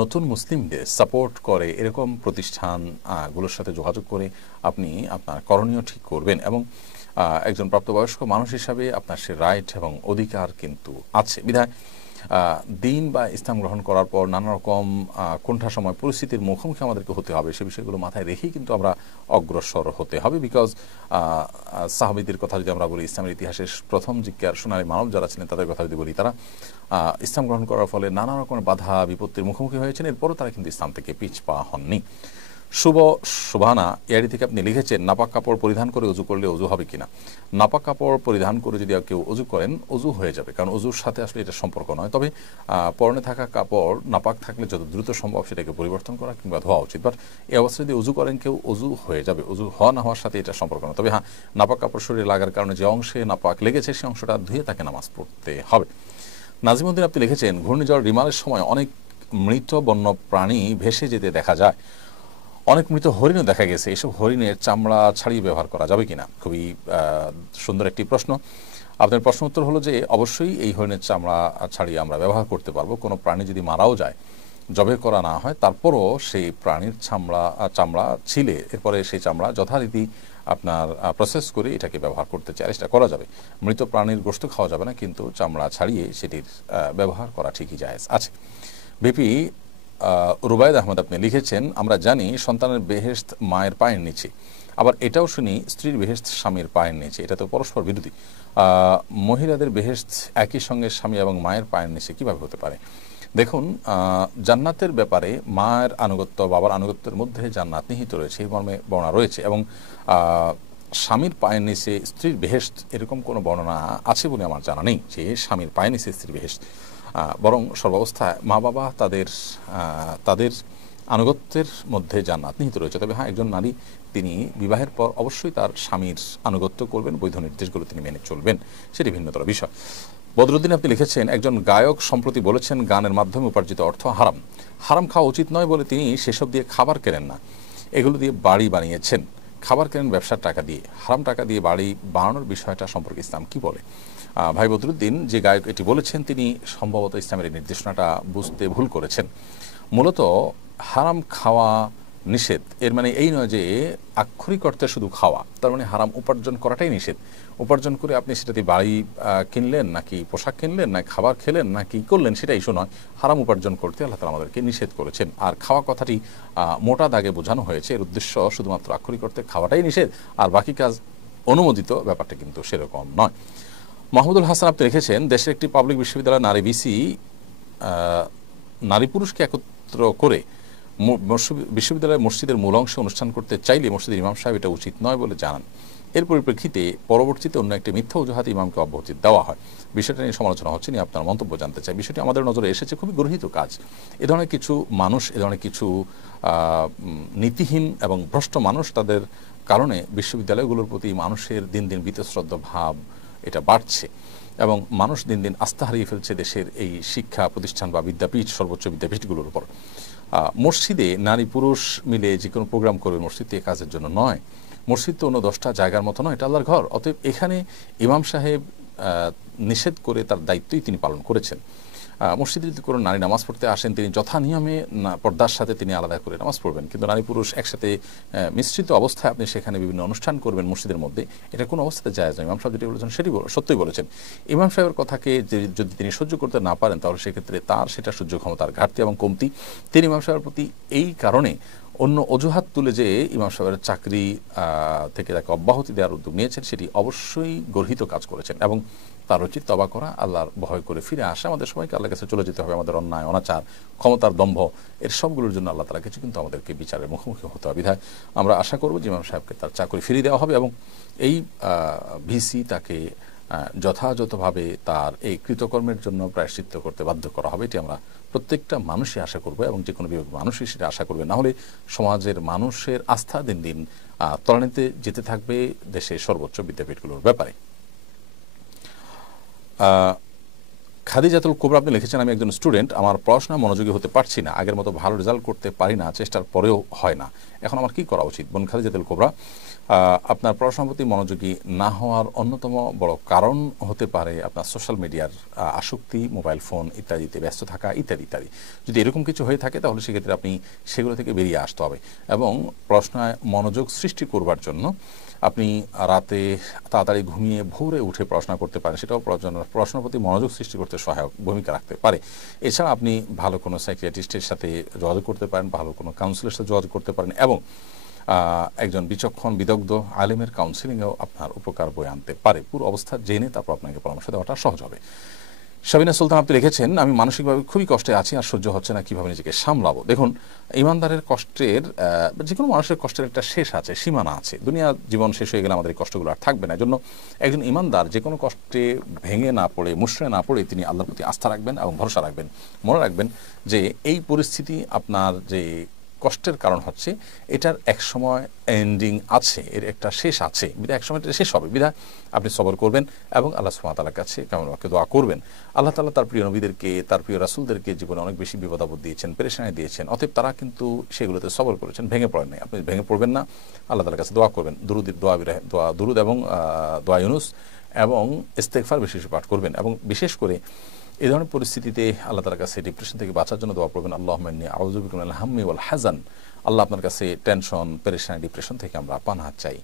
নতুন মুসলিমদের সাপোর্ট করে এরকম প্রতিষ্ঠানগুলোর সাথে যোগাযোগ করে আপনি আপনার করণীয় ঠিক করবেন, এবং একজন প্রাপ্তবয়স্ক মানুষ হিসাবে আপনার সে রাইট এবং অধিকার কিন্তু আছে। বিধায় দিন বা ইসলাম গ্রহণ করার পর নানা রকম কোনটা সময় পরিস্থিতির মুখোমুখি আমাদেরকে হতে হবে, সে বিষয়গুলো মাথায় রেখেই কিন্তু আমরা অগ্রসর হতে হবে। বিকজ সাহাবীদের কথা যদি আমরা বলি, ইসলামের ইতিহাসের প্রথম জিজ্ঞার সোনালী মানব যারা ছিলেন তাদের কথা যদি বলি, তারা ইসলাম গ্রহণ করার ফলে নানা রকমের বাধা বিপত্তির মুখোমুখি হয়েছেন, এরপরও তারা কিন্তু ইসলাম থেকে পিছপা হননি। শুভ শোভানা এআইডি থেকে আপনি লিখেছেন, নাপাক কাপড় পরিধান করে অজু করলে অজু হবে কিনা? নাপাক কাপড় পরিধান করে যদি কেউ অজু করেন, অজু হয়ে যাবে, কারণ অজুর সাথে আসলে এটা সম্পর্ক নয়। তবে পরনে থাকা কাপড় নাপাক থাকলে যত দ্রুত সম্ভব সেটাকে পরিবর্তন করা কিংবা ধোয়া উচিত। বাট এই অবস্থায় যদি অজু করেন কেউ, অজু হয়ে যাবে, অজু হওয়া না হওয়ার সাথে এটা সম্পর্ক নয়। তবে হ্যাঁ, নাপাক কাপড় শরীরে লাগার কারণে যে অংশে নাপাক লেগেছে সেই অংশটা ধুয়ে তাকে নামাজ পড়তে হবে। নাজিমুদ্দিন আপনি লিখেছেন, ঘূর্ণিঝড় রিমালের সময় অনেক মৃত বন্য প্রাণী ভেসে যেতে দেখা যায়, অনেক মৃত হরিণও দেখা গেছে, এসব হরিণের চামড়া ছাড়িয়ে ব্যবহার করা যাবে কিনা? খুবই সুন্দর একটি প্রশ্ন। আপনার প্রশ্ন উত্তর হলো যে অবশ্যই এই হরিণের চামড়া ছাড়িয়ে আমরা ব্যবহার করতে পারবো। কোনো প্রাণী যদি মারাও যায়, জবে করা না হয়, তারপরও সেই প্রাণীর চামড়া ছিলে এরপরে সেই চামড়া যথারীতি আপনার প্রসেস করে এটাকে ব্যবহার করতে চেষ্টা করা যাবে। মৃত প্রাণীর গোশত খাওয়া যাবে না, কিন্তু চামড়া ছাড়িয়ে সেটির ব্যবহার করা ঠিকই জায়েজ আছে। বিপি রুবায়দ আহমদ আপনি লিখেছেন, আমরা জানি সন্তানের বেহেশত মায়ের পায়ের নিচে, আবার এটাও শুনি স্ত্রীর বেহেশত স্বামীর পায়ের নিচে, এটা তো পরস্পর বিরোধী। মহিলাদের বেহেশত একই সঙ্গে স্বামী এবং মায়ের পায়ের নিচে কিভাবে হতে পারে? দেখুন, জান্নাতের ব্যাপারে মায়ের আনুগত্য বাবার আনুগত্যের মধ্যে জান্নাত নিহিত রয়েছে, এই মর্মে বর্ণনা রয়েছে। এবং স্বামীর পায়ের নিচে স্ত্রীর বেহেশত এরকম কোনো বর্ণনা আছে বলে আমার জানা নেই যে স্বামীর পায়ের নিচে স্ত্রীর বেহেশত। বরং সর্বাবস্থায় মা বাবা তাদের আনুগত্যের মধ্যে জান্নাত নিহিত রয়েছে। তবে হ্যাঁ, একজন নারী তিনি বিবাহের পর অবশ্যই তার স্বামীর আনুগত্য করবেন, বৈধ নির্দেশগুলো তিনি মেনে চলবেন, সেটি ভিন্নতর বিষয়। বদরুদ্দিন আপনি লিখেছেন, একজন গায়ক সম্প্রতি বলেছেন গানের মাধ্যমে উপার্জিত অর্থ হারাম, হারাম খাওয়া উচিত নয় বলে তিনি সেসব দিয়ে খাবার কেনেন না, এগুলো দিয়ে বাড়ি বানিয়েছেন। খাবার কেনেন ব্যবসার টাকা দিয়ে, হারাম টাকা দিয়ে বাড়ি বানানোর বিষয়টা সম্পর্কে ইসলাম কি বলে? ভাই বদরুদ্দিন, যে গায়ক এটি বলেছেন তিনি সম্ভবত ইসলামের এই নির্দেশনাটা বুঝতে ভুল করেছেন। মূলত হারাম খাওয়া নিষেধ এর মানে এই নয় যে আক্ষরিক অর্থে শুধু খাওয়া, তার মানে হারাম উপার্জন করাটাই নিষেধ। উপার্জন করে আপনি সেটাতে বাড়ি কিনলেন নাকি পোশাক কিনলেন না খাবার খেলেন না কি করলেন সেটা ইস্যু নয়। হারাম উপার্জন করতে আল্লাহ তাআলা আমাদেরকে নিষেধ করেছেন। আর খাওয়া কথাটি মোটা দাগে বোঝানো হয়েছে, এর উদ্দেশ্য শুধুমাত্র আক্ষরিক অর্থে খাওয়াটাই নিষেধ আর বাকি কাজ অনুমোদিত, ব্যাপারটা কিন্তু সেরকম নয়। মাহমুদুল হাসান আপনি রেখেছেন, দেশের একটি পাবলিক বিশ্ববিদ্যালয় নারী ভিসি নারী পুরুষকে একত্র করে বিশ্ববিদ্যালয়ের মসজিদের মূল অংশে অনুষ্ঠান করতে চাইলে মসজিদের ইমাম সাহেব এটা উচিত নয় বলে জানান। এর পরিপ্রেক্ষিতে পরবর্তীতে অন্য একটি মিথ্যা অজুহাতে ইমামকে অব্যাহতি দেওয়া হয়। বিষয়টা নিয়ে সমালোচনা হচ্ছে, নিয়ে আপনার মন্তব্য জানতে চাই। বিষয়টি আমাদের নজরে এসেছে, খুবই গর্হিত কাজ। এ ধরনের কিছু মানুষ, এ ধরনের কিছু নীতিহীন এবং ভ্রষ্ট মানুষ, তাদের কারণে বিশ্ববিদ্যালয়গুলোর প্রতি মানুষের দিন দিন বীতশ্রদ্ধ ভাব এটা বাড়ছে এবং মানুষ দিন দিন আস্থা হারিয়ে ফেলছে দেশের এই শিক্ষা প্রতিষ্ঠান বা বিদ্যাপীঠ, সর্বোচ্চ বিদ্যাপীঠগুলোর উপর। মসজিদে নারী পুরুষ মিলে যে কোনো প্রোগ্রাম করবে, মসজিদ এই কাজের জন্য নয়। মসজিদ তো অন্য 10টা জায়গার মতো নয়, এটা আল্লাহর ঘর। অতএব এখানে ইমাম সাহেব নিষেধ করে তার দায়িত্বই তিনি পালন করেছেন। মসজিদে যদি কোনো নারী নামাজ পড়তে আসেন, তিনি যথা নিয়মে পর্দার সাথে তিনি আলাদা করে নামাজ পড়বেন। কিন্তু নারী পুরুষ একসাথে মিশ্রিত অবস্থায় আপনি সেখানে বিভিন্ন অনুষ্ঠান করবেন মসজিদের মধ্যে, এটা কোনো অবস্থাতে জায়েজ নয়। ইমাম সাহেব যেটি বলেছেন সেটি সত্যই বলেছেন। ইমাম সাহেবের কথাকে যদি তিনি সহ্য করতে না পারেন, তাহলে সেক্ষেত্রে তার সেটা সহ্য ক্ষমতার ঘাটতি এবং কমতি। তিনি ইমাম সাহেবের প্রতি এই কারণে অন্য অজুহাত তুলে যে ইমাম সাহেবের চাকরি থেকে তাকে অব্যাহতি দেওয়ার উদ্যোগ নিয়েছেন, সেটি অবশ্যই গর্হিত কাজ করেছেন এবং তার উচিত তওবা করা, আল্লাহর ভয় করে ফিরে আসা। আমাদের সবাইকে আল্লাহর কাছে চলে যেতে হবে। আমাদের অন্যায় অনাচার, ক্ষমতার দম্ভ, এর সবগুলোর জন্য আল্লাহ তাআলা কিছু কিন্তু আমাদেরকে বিচারের মুখোমুখি হতে হবে। বিধায় আমরা আশা করব যে ইমাম সাহেবকে তার চাকরি ফিরিয়ে দেওয়া হবে এবং এই ভিসি তাকে যথাযথভাবে তার এই কৃতকর্মের জন্য প্রায়শ্চিত্ত করতে বাধ্য করা হবে। এটি আমরা প্রত্যেকটা মানুষই আশা করব এবং যে কোনো বিভাগ মানুষই সেটা আশা করবে। না হলে সমাজের মানুষের আস্থা দিন দিন তলানিতে যেতে থাকবে দেশের সর্বোচ্চ বিদ্যাপীঠগুলোর ব্যাপারে। খাদিজাতুল কুবরা আপনি লিখেছেন, আমি একজন স্টুডেন্ট, আমার পড়াশোনা মনোযোগী হতে পারছি না, আগের মতো ভালো রেজাল্ট করতে পারি না, চেষ্টার পরেও হয় না, এখন আমার কি করা উচিত? বোন খাদিজাতুল কুবরা, আপনার পড়াশোনার প্রতি মনোযোগী না হওয়ার অন্যতম বড় কারণ হতে পারে আপনার সোশ্যাল মিডিয়ার আসক্তি, মোবাইল ফোন ইত্যাদিতে ব্যস্ত থাকা ইত্যাদি ইত্যাদি। যদি এরকম কিছু হয়ে থাকে তাহলে সেক্ষেত্রে আপনি সেগুলো থেকে বেরিয়ে আসতে হবে এবং পড়াশোনায় মনোযোগ সৃষ্টি করবার জন্য আপনি রাতে তাড়াতাড়ি ঘুমিয়ে ভোরে উঠে পড়াশোনা করতে পারেন, সেটাও পড়াশোনার প্রতি মনোযোগ সৃষ্টি করতে সহায়ক ভূমিকা রাখতে পারে। এছাড়া আপনি ভালো কোনো সাইকিয়াট্রিস্টের সাথে যোগাযোগ করতে পারেন, ভালো কোনো কাউন্সিলের সাথে যোগাযোগ করতে পারেন এবং একজন বিচক্ষণ বিদগ্ধ আলেমের কাউন্সিলিংয়েও আপনার উপকার বয়ে আনতে পারে। পুরো অবস্থা জেনে তারপর আপনাকে পরামর্শ দেওয়াটা সহজ হবে। শাবিনা সুলতান আপনি লিখেছেন, আমি মানসিকভাবে খুবই কষ্টে আছি, আর সহ্য হচ্ছে না, কিভাবে নিজেকে সামলাবো। দেখুন, ইমানদারের কষ্টের যে কোনো মানুষের কষ্টের একটা শেষ আছে, সীমানা আছে। দুনিয়া জীবন শেষ হয়ে গেলে আমাদের এই কষ্টগুলো আর থাকবে না। এজন্য একজন ইমানদার যে কোনো কষ্টে ভেঙে না পড়ে, মুষড়ে না পড়ে তিনি আল্লাহর প্রতি আস্থা রাখবেন এবং ভরসা রাখবেন। মনে রাখবেন যে এই পরিস্থিতি আপনার যে কষ্টের কারণ হচ্ছে, এটার এক সময় এন্ডিং আছে, এর একটা শেষ আছে, বিধায় এক সময় এটা শেষ হবে। বিধায় আপনি সবর করবেন এবং আল্লাহ সুবহানাহু ওয়া তাআলার কাছে কামনাকে দোয়া করবেন। আল্লাহ তাআলা তার প্রিয় নবীদেরকে, তার প্রিয় রাসূলদেরকে জীবনে অনেক বেশি বিপদ-আপদ দিয়েছেন, পেরেশানি দিয়েছেন, অতএব তারা কিন্তু সেগুলোতে সবর করেছেন, ভেঙে পড়েন নাই। আপনি ভেঙে পড়বেন না, আল্লাহ তাআলার কাছে দোয়া করবেন। দুরুদ এবং দোয়া ইউনুস এবং ইস্তেগফার বেশি বেশি পাঠ করবেন। এবং বিশেষ করে এই ধরনের পরিস্থিতিতে আল্লাহ তাআলার কাছে ডিপ্রেশন থেকে বাঁচার জন্য দোয়া করবেন। আল্লাহুম্মা ইন্নী আউযু বিকা মিনাল হাম্মি ওয়াল হাযান। আল্লাহ আপনার কাছে টেনশন, পেরেশানি, ডিপ্রেশন থেকে আমরা পানাহ চাই।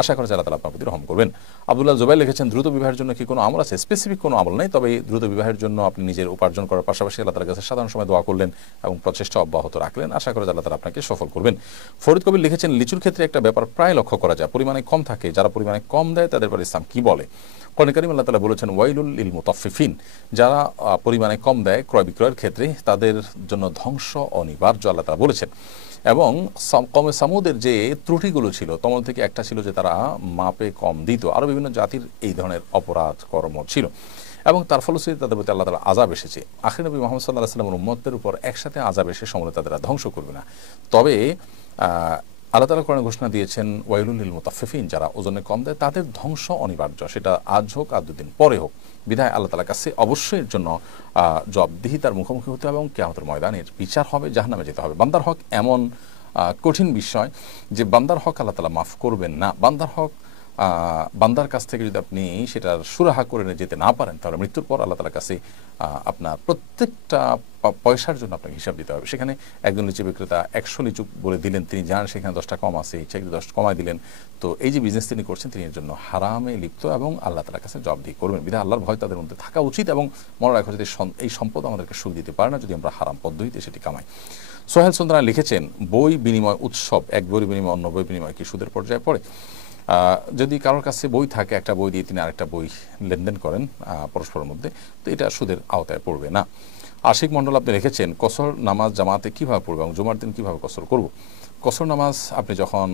আশা করি আল্লাহ তাআলা আপনার প্রতি রহম করবেন। আব্দুল্লাহ জুবাইর লিখেছেন, দ্রুত বিবাহের জন্য কি কোনো আমল আছে? স্পেসিফিক কোনো আমল নেই, তবে দ্রুত বিবাহের জন্য আপনি নিজের উপার্জন করার পাশাপাশি আল্লাহ তাআলার কাছে সাধারণ সময় দোয়া করলেন এবং প্রচেষ্টা অব্যাহত রাখলেন। আশা করি আল্লাহ তাআলা আপনাকে সফল করবেন। ফরিদ কবির লিখেছেন, লিচুর ক্ষেত্রে একটা ব্যাপার প্রায় লক্ষ্য করা যায়, পরিমাণে কম থাকে। যারা পরিমাণে কম দেয় তাদের ব্যাপারে ইসলাম কি বলে? কোরআন কারীমে আল্লাহ তাআলা বলেছেন, ওয়াইলুল লিল মুতাফফিফিন। যারা পরিমাণে কম দেয় ক্রয় বিক্রয়ের ক্ষেত্রে, তাদের জন্য ধ্বংস অনিবার্য, আল্লাহ তাআলা বলেছেন। এবং কমে সামুদের যে ত্রুটিগুলো ছিল, তোমার থেকে একটা ছিল যে তারা মাপে কম দিত। আরও বিভিন্ন জাতির এই ধরনের অপরাধ কর্ম ছিল এবং তার ফলশ্রুতিতে তাদের প্রতি আল্লাহ তাআলা আযাব এসেছে। আখির নবী মুহাম্মদ সাল্লাল্লাহু আলাইহি ওয়াসাল্লামের উম্মতদের উপর একসাথে আযাব এসে সমূলে তাদের ধ্বংস করবে না। তবে আল্লাহ তাআলা কোরআনে ঘোষণা দিয়েছেন, ওয়াইলুল লিল মুতাফফিফিন, যারা ওজনে কম দেয় তাদের ধ্বংস অনিবার্য, সেটা আজ হোক আর দুদিন পরে হোক। বিধায় আল্লাহ তাআলার কাছে অবশ্যই এর জন্য জবাবদিহিতার মুখোমুখি হতে হবে এবং কিয়ামতের ময়দানের বিচার হবে, জাহান্নামে যেতে হবে। বান্দার হক এমন কঠিন বিষয় যে বান্দার হক আল্লাহ তাআলা মাফ করবেন না। বান্দার হক বান্দার কাছ থেকে যদি আপনি সেটার সুরাহা করে নিয়ে যেতে না পারেন, তাহলে মৃত্যুর পর আল্লাহ তাআলার কাছে আপনার প্রত্যেকটা পয়সার জন্য আপনাকে হিসাব দিতে হবে। সেখানে একজন লিচু বিক্রেতা 100 লিচু বলে দিলেন, তিনি জানেন সেখানে 10টা কম আছে, ইচ্ছা 10 কমায় দিলেন। তো এই যে বিজনেস তিনি করছেন, তিনি এর জন্য হারামে লিপ্ত এবং আল্লাহ তাআলার কাছে জবাবদিহি করবেন। বিধায় আল্লাহর ভয় তাদের মধ্যে থাকা উচিত এবং মনে রাখা যদি এই সম্পদ আমাদেরকে সুখ দিতে পারে না যদি আমরা হারাম পদ্ধতিতে সেটি কামাই। সোহেল সুন্দরা লিখেছেন, বই বিনিময় উৎসব, এক বই বিনিময় অন্য বই বিনিময় কি সুদের পর্যায়ে পড়ে? যদি কারোর কাছে বই থাকে, একটা বই দিয়ে তিনি আরেকটা বই লেনদেন করেন পরস্পরের মধ্যে, তো এটা সুদের আওতায় পড়বে না। আশিক মণ্ডল আপনি লিখেছেন, কসর নামাজ জামাতে কিভাবে পড়বে এবং জুমার দিন কিভাবে কসর করব? কসর নামাজ আপনি যখন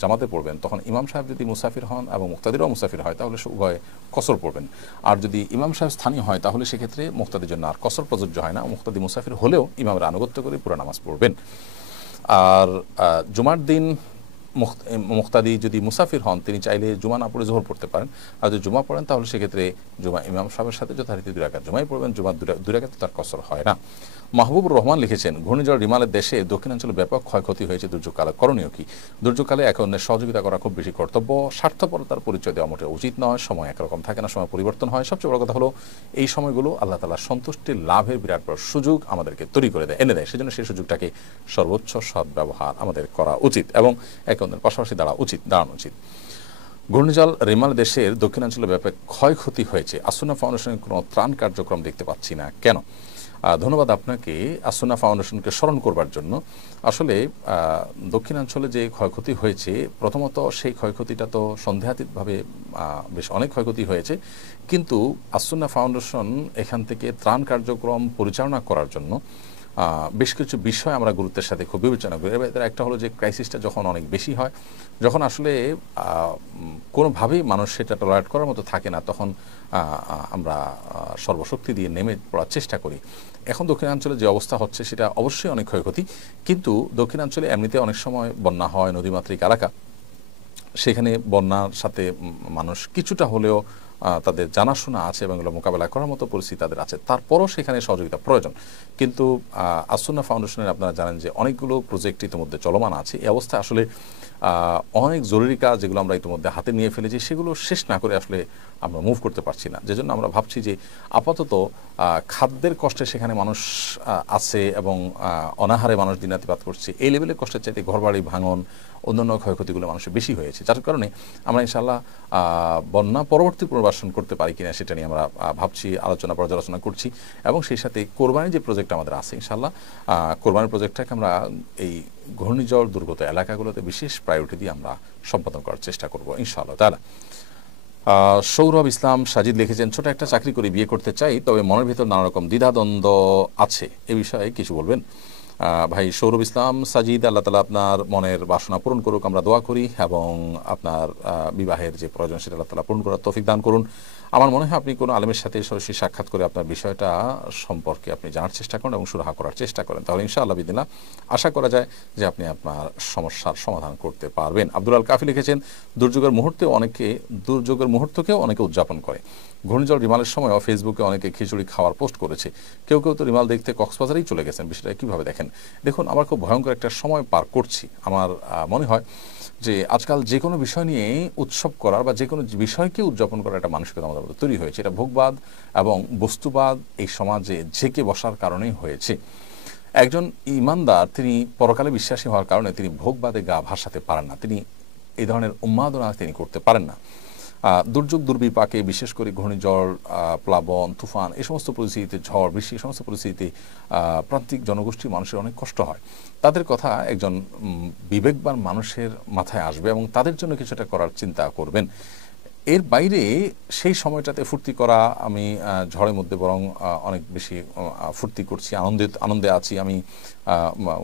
জামাতে পড়বেন, তখন ইমাম সাহেব যদি মুসাফির হন এবং মুক্তাদিরও মুসাফির হয়, তাহলে উভয় কসর পড়বেন। আর যদি ইমাম সাহেব স্থানীয় হয়, তাহলে সেক্ষেত্রে মুক্তাদির জন্য আর কসর প্রযোজ্য হয় না। মুক্তাদি মুসাফির হলেও ইমামের আনুগত্য করে পুরো নামাজ পড়বেন। আর জুমার দিন মুক্তাদি যদি মুসাফির হন, তিনি চাইলে জুমা না পড়ে জোহর পড়তে পারেন। আর যদি জুমা পড়েন, তাহলে সেক্ষেত্রে জুমা ইমাম সাহেবের সাথে যথারীতি 2 রাকাত জুমাই পড়বেন, জুমার 2 রাকাতে তার কসর হয় না। মাহবুবুর রহমান লিখেছেন, ঘূর্ণিঝড় রিমালের দেশে দক্ষিণাঞ্চলে ব্যাপক ক্ষয়ক্ষতি হয়েছে, দুর্যোগকালে করণীয় কি? দুর্যোগকালে একে অন্যের সহযোগিতা করা খুব বেশি কর্তব্য। স্বার্থপরতার পরিচয় দেওয়া মোটেও উচিত নয়। সময় একরকম থাকে না, সময় পরিবর্তন হয়। সবচেয়ে বড় কথা হলো, এই সময়গুলো আল্লাহ তাআলার সন্তুষ্টির লাভের বিরাট বড় সুযোগ আমাদেরকে তৈরি করে দেয়, এনে দেয়। সেজন্য সেই সুযোগটাকে সর্বোচ্চ সদ্ব্যবহার আমাদের করা উচিত এবং একে অন্যের পাশাপাশি দাঁড়ানো উচিত। ঘূর্ণিঝড় রিমাল দেশের দক্ষিণাঞ্চলে ব্যাপক ক্ষয়ক্ষতি হয়েছে, আসুন্নাহ ফাউন্ডেশনের কোনো ত্রাণ কার্যক্রম দেখতে পাচ্ছি না, কেন? ধন্যবাদ আপনাকে আসুন্নাহ ফাউন্ডেশনকে স্মরণ করবার জন্য। আসলে দক্ষিণাঞ্চলে যে ক্ষয়ক্ষতি হয়েছে, প্রথমত সেই ক্ষয়ক্ষতিটা তো সন্দেহাতীতভাবে বেশ অনেক ক্ষয়ক্ষতি হয়েছে, কিন্তু আসুন্নাহ ফাউন্ডেশন এখান থেকে ত্রাণ কার্যক্রম পরিচালনা করার জন্য বেশ কিছু বিষয় আমরা গুরুত্বের সাথে খুব বিবেচনা করি। এর একটা হলো যে ক্রাইসিসটা যখন অনেক বেশি হয়, যখন আসলে কোনোভাবেই মানুষ সেটা টলারেট করার মতো থাকে না, তখন আমরা সর্বশক্তি দিয়ে নেমে পড়ার চেষ্টা করি। এখন দক্ষিণাঞ্চলে যে অবস্থা হচ্ছে, সেটা অবশ্যই অনেক ক্ষয়ক্ষতি, কিন্তু দক্ষিণাঞ্চলে এমনিতে অনেক সময় বন্যা হয়, নদীমাতৃক এলাকা, সেখানে বন্যার সাথে মানুষ কিছুটা হলেও তাদের জানাশোনা আছে এবং এগুলো মোকাবেলা করার মতো পরিস্থিতি তাদের আছে। তারপরও সেখানে সহযোগিতা প্রয়োজন। কিন্তু আসুন্নাহ ফাউন্ডেশনের আপনারা জানেন যে অনেকগুলো প্রজেক্ট ইতিমধ্যে চলমান আছে। এই অবস্থায় আসলে অনেক জরুরি কাজ যেগুলো আমরা ইতিমধ্যে হাতে নিয়ে ফেলেছি, সেগুলো শেষ না করে আসলে আমরা মুভ করতে পারছি না। যেজন্য আমরা ভাবছি যে আপাতত খাদ্যের কষ্টে সেখানে মানুষ আছে এবং অনাহারে মানুষ দিনাতিপাত করছে, এই লেভেলের কষ্টের চাইতে ঘরবাড়ি ভাঙন, অন্যান্য ক্ষয়ক্ষতিগুলো মানুষের বেশি হয়েছে। যার কারণে আমরা ইনশাআল্লাহ বন্যা পরবর্তী পুনর্বাসন করতে পারি কিনা সেটা নিয়ে আমরা ভাবছি, পর্যালোচনা করছি। এবং সেই সাথে কোরবানির যে প্রজেক্ট আমাদের আছে, ইনশাআল্লাহ কোরবানির প্রজেক্টটাকে আমরা এই ঘূর্ণিঝড় দুর্গত এলাকাগুলোতে বিশেষ প্রায়োরিটি দিয়ে আমরা সম্পাদন করার চেষ্টা করব ইনশাআল্লাহ তাআলা। সৌরভ ইসলাম সাজিদ লিখেছেন, ছোট একটা চাকরি করে বিয়ে করতে চাই, তবে মনের ভিতর নানা রকম দ্বিধাদ্বন্দ্ব আছে, এ বিষয়ে কিছু বলবেন? ভাই সৌরভ ইসলাম সাজিদ, আল্লাহ তালা আপনার মনের বাসনা পূরণ করুক, আমরা দোয়া করি, এবং আপনার বিবাহের যে প্রয়োজন সেটা আল্লাহ তালা পূরণ করার তৌফিক দান করুন। আমার মনে হয় আপনি কোনো আলেমের সাথে সরাসরি সাক্ষাৎ করে আপনার বিষয়টা সম্পর্কে আপনি জানার চেষ্টা করেন এবং সুরাহা করার চেষ্টা করেন, তাহলে ইনশাআল্লাহ বিদিনা আশা করা যায় যে আপনি আপনার সমস্যার সমাধান করতে পারবেন। আব্দুল আল কাফি লিখেছেন, দুর্যোগের মুহূর্তকেও অনেকে উদযাপন করে। ঘূর্ণিঝড় রিমালের সময়ও ফেসবুকে অনেকে খিচুড়ি খাওয়ার পোস্ট করেছে, কেউ কেউ তো রিমাল দেখতে কক্সবাজারেই চলে গেছেন। বিষয়টা কীভাবে দেখেন? দেখুন, আমরা খুব ভয়ঙ্কর একটা সময় পার করছি। আমার মনে হয় যে আজকাল যে কোনো বিষয় নিয়ে উৎসব করার বা যে কোনো বিষয়কে উদযাপন করার একটা মানসিকতা আমাদের মধ্যে তৈরি হয়েছে। এটা ভোগবাদ এবং বস্তুবাদ এই সমাজে ঝেঁকে বসার কারণেই হয়েছে। একজন ইমানদার তিনি পরকালে বিশ্বাসী হওয়ার কারণে তিনি ভোগবাদে গা ভাসাতে পারেন না, তিনি এই ধরনের উন্মাদনা তিনি করতে পারেন না। দুর্যোগ দুর্বিপাকে, বিশেষ করে ঘূর্ণিঝড়, প্লাবন, তুফান, এই সমস্ত পরিস্থিতিতে, ঝড় বৃষ্টি, এই সমস্ত পরিস্থিতিতে প্রান্তিক জনগোষ্ঠীর মানুষের অনেক কষ্ট হয়। তাদের কথা একজন বিবেকবান মানুষের মাথায় আসবে এবং তাদের জন্য কিছুটা করার চিন্তা করবেন। এর বাইরে সেই সময়টাতে ফুর্তি করা, আমি ঝড়ের মধ্যে বরং অনেক বেশি ফুর্তি করছি, আনন্দে আছি, আমি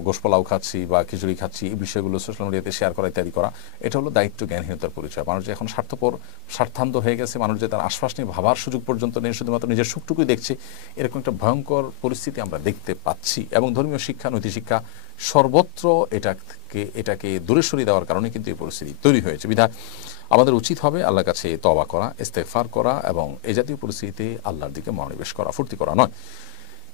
গোশ পোলাও খাচ্ছি বা খিচুড়ি খাচ্ছি, এই বিষয়গুলো সোশ্যাল মিডিয়াতে শেয়ার করা ইত্যাদি করা, এটা হলো দায়িত্ব জ্ঞানহীনতার পরিচয়। মানুষ যে এখন স্বার্থান্ত হয়ে গেছে, মানুষ যে তার আশপাশ নিয়ে ভাবার সুযোগ পর্যন্ত নেই, শুধুমাত্র নিজের সুখটুকুই দেখছে, এরকম একটা ভয়ঙ্কর পরিস্থিতি আমরা দেখতে পাচ্ছি। এবং ধর্মীয় শিক্ষা, নৈতিক শিক্ষা সর্বত্র এটাকে দূরে সরিয়ে দেওয়ার কারণে কিন্তু এই পরিস্থিতি তৈরি হয়েছে। বিধায় আমাদের উচিত হবে আল্লাহর কাছে তওবা করা, ইস্তেগফার করা এবং এই জাতীয় পরিস্থিতিতে আল্লাহর দিকে মনোনিবেশ করা, ফুর্তি করা নয়।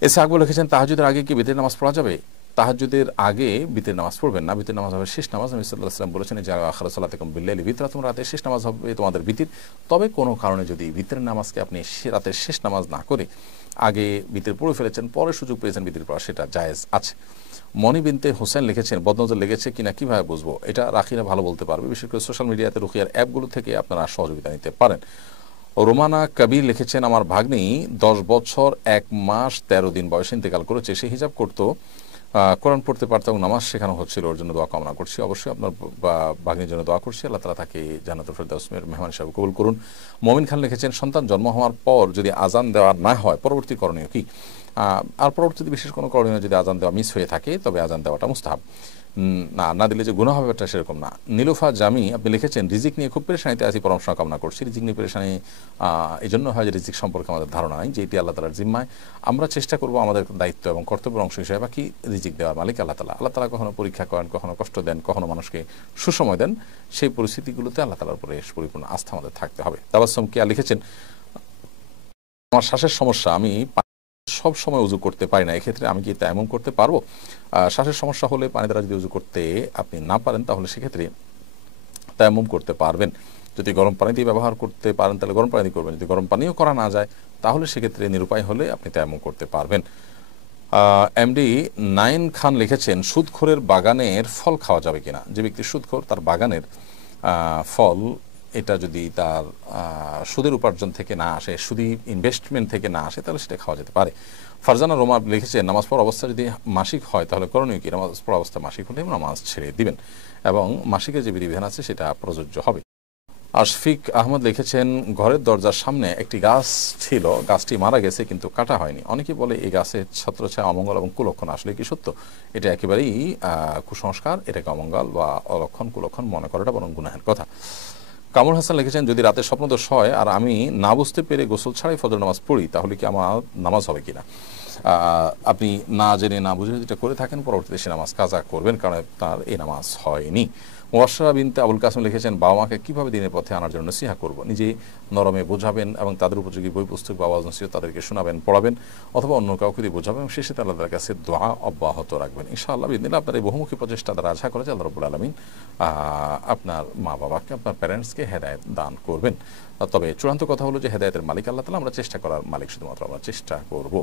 এসে আকবর লিখেছেন, তাহাজ্জুদের আগে কি বিতরের নামাজ পড়া যাবে? তাহাজ্জুদের আগে বিতরের নামাজ পড়বেন না, বিতরের নামাজ হবে শেষ নামাজ। নবী সাল্লাল্লাহু আলাইহি ওয়াসাল্লাম বলেছেন যে আখিরু সালাতিকুম বিল্লাইলি বিতরাতুন, রাতের শেষ নামাজ হবে তোমাদের বিতির। তবে কোনো কারণে যদি বিতরের নামাজকে আপনি রাতের শেষ নামাজ না করে আগে বিতর পড়ে ফেলেছেন, পরে সুযোগ পেয়েছেন বিতর পড়া, সেটা জায়েজ আছে। মনি বিনতে হোসেন লিখেছেন, বদনজর লেগেছে কিনা কিভাবে বুঝবো? এটা রাখিরা ভালো বলতে পারবে, বিশেষ করে সোশ্যাল মিডিয়াতে রুকিয়ার অ্যাপগুলো থেকে আপনারা সহযোগিতা নিতে পারেন। রোমানা কবির লিখেছেন, আমার ভাগ্নি 10 বছর 1 মাস 13 দিন বয়সে ইন্তেকাল করেছে। সে হিজাব করতো, কোরআন পড়তে পারতো এবং নামাজ শেখানো হচ্ছিল, ওর জন্য দোয়া কামনা করছি। অবশ্যই আপনার ভাগ্নির জন্য দোয়া করছি, আল্লাহ তাআলা তাকে জান্নাতুল ফেরদাউসের মেহমান হিসেবে কবুল করুন। মমিন খান লিখেছেন, সন্তান জন্ম হওয়ার পর যদি আজান দেওয়া না হয় পরবর্তী করণীয় কি? আর পরবর্তীতে বিশেষ কোনো করণীয় যদি আজান দেওয়া মিস হয়ে থাকে তবে আজান দেওয়াটা মুস্তাহাব, না দিলে যে গুনাহ হবে এটা সেরকম না। নীলুফা জামি আপনি লিখেছেন, রিজিক নিয়ে খুব পেরেশানিতে আছি, পরামর্শ কামনা করছি। রিজিক নিয়ে পেরেশানি এই জন্য হয় যে রিজিক সম্পর্কে আমাদের ধারণা নাই, যে এটি আল্লাহ তাআলার জিম্মায়। আমরা চেষ্টা করব আমাদের দায়িত্ব এবং কর্তব্যের অংশ হিসেবে, বাকি রিজিক দেওয়ার মালিক আল্লাহ তাআলা। আল্লাহ তাআলা কখনো পরীক্ষা করেন, কখনো কষ্ট দেন, কখনো মানুষকে সুসময় দেন। সেই পরিস্থিতিগুলোতে আল্লাহ তাআলার উপরে পরিপূর্ণ আস্থা আমাদের থাকতে হবে। তাবাসসুম কিয়া লিখেছেন, আমার শ্বাসের সমস্যা, আমি সব সময় উজু করতে পারি না, এক্ষেত্রে আমি কি তায়াম্মুম করতে পারবো? শ্বাসের সমস্যা হলে পানি দ্বারা যদি উজু করতে আপনি না পারেন তাহলে সেক্ষেত্রে তায়াম্মুম করতে পারবেন। যদি গরম পানি দিয়ে ব্যবহার করতে পারেন তাহলে গরম পানি দিয়ে করবেন, যদি গরম পানিও করা না যায় তাহলে সেক্ষেত্রে নিরুপায় হলে আপনি তায়াম্মুম করতে পারবেন। এমডি 9 খান লিখেছেন, সুদখোরের বাগানের ফল খাওয়া যাবে কিনা? যে ব্যক্তি সুদখোর, তার বাগানের ফল এটা যদি তার সুদের উপার্জন থেকে না আসে, সুদী ইনভেস্টমেন্ট থেকে না আসে, তাহলে সেটা খাওয়া যেতে পারে। ফারজানা রোমা লিখেছেন, নামাজ পড়া অবস্থা যদি মাসিক হয় তাহলে করণীয় কি? নামাজ পড়া অবস্থা মাসিক হলে নামাজ ছেড়ে দিবেন এবং মাসিকের যে বিধিবিধান আছে সেটা প্রযোজ্য হবে। আশফিক আহমদ লিখেছেন, ঘরের দরজার সামনে একটি গাছ ছিল, গাছটি মারা গেছে কিন্তু কাটা হয়নি। অনেকে বলে এই গাছের ছত্রছায়া অমঙ্গল এবং কুলক্ষণ, আসলে কি সত্য? এটা একেবারেই কুসংস্কার, এটাকে অমঙ্গল বা অলক্ষণ কুলক্ষণ মনে করাটা বরং গুনাহের কথা। কামরুল হাসান লিখেছেন, যদি রাতে স্বপ্নদোষ হয় আর আমি না বুঝতে পেরে গোসল ছাড়াই ফজর নামাজ পড়ি তাহলে কি আমার নামাজ হবে কিনা? আপনি না জেনে না বুঝে যেটা করে থাকেন পরবর্তীতে সে নামাজ কাজা করবেন, কারণ তার এই নামাজ হয়নি। মুবাশশারা বিনতে আবুল কাসেম লিখেছেন, বাবা মাকে কীভাবে দিনের পথে আনার জন্য নসিহা করব? নিজে নরমে বোঝাবেন এবং তাদের উপযোগী বই পুস্তক বা ওয়াজ নসিহত তাদেরকে শোনাবেন, পড়াবেন, অথবা অন্য কাউকে দিয়ে বোঝাবেন এবং শেষে আল্লাহর কাছে দোয়া অব্যাহত রাখবেন। ইনশাআল্লাহ বিদিন আপনার এই বহুমুখী প্রচেষ্টা দ্বারা আশা করে যে আল্লাহ রাব্বুল আলামিন আপনার মা বাবাকে, আপনার প্যারেন্টসকে হেদায়েত দান করবেন। তবে চূড়ান্ত কথা হলো যে হেদায়েতের মালিক আল্লাহ তাআলা, আমরা চেষ্টা করার মালিক শুধুমাত্র আমরা চেষ্টা করব।